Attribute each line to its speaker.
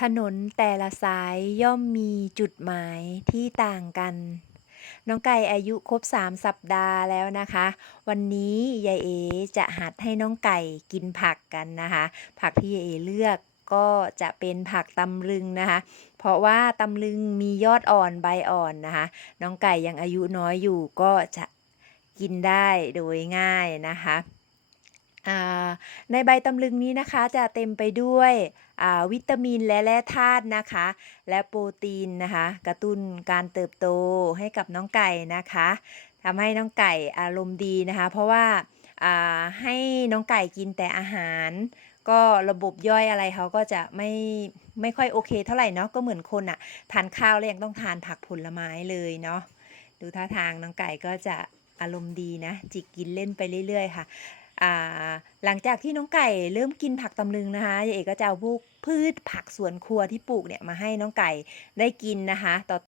Speaker 1: ถนนแต่ละสายย่อมมีจุดหมายที่ต่างกัน น้องไก่อายุครบ 3 สัปดาห์แล้วนะคะ วันนี้ยายเอจะหัดให้น้องไก่กินผักกันนะคะ ผักที่ยายเอเลือกก็จะเป็นผักตำลึงนะคะ เพราะว่าตำลึงมียอดอ่อนใบอ่อนนะคะ น้องไก่ยังอายุน้อยอยู่ก็จะกินได้โดยง่ายนะคะ ในใบตำลึงนี้นะคะจะเต็มไปด้วยวิตามินและแร่ธาตุนะคะ และโปรตีนนะคะ กระตุ้นการเติบโตให้กับน้องไก่นะคะทำให้น้องไก่อารมณ์ดีนะคะ เพราะว่าาให้น้องไก่กินแต่อาหาร ก็ระบบย่อยอะไรเขาก็จะไม่ไม่ค่อยโอเคเท่าไหร่เนาะก็เหมือนคนอะทานข้าวแล้วยังต้องทานผักผลไม้เลยเนาะดูท่าทางน้องไก่ก็จะอารมณ์ดีนะ จิกกินเล่นไปเรื่อย ๆ ค่ะ หลังจากที่น้องไก่เริ่มกินผักตำลึงนะคะยายเอกก็จะเอาพวกพืชผักสวนครัวที่ปลูกเนี่ยมาให้น้องไก่ได้กินนะคะต่อ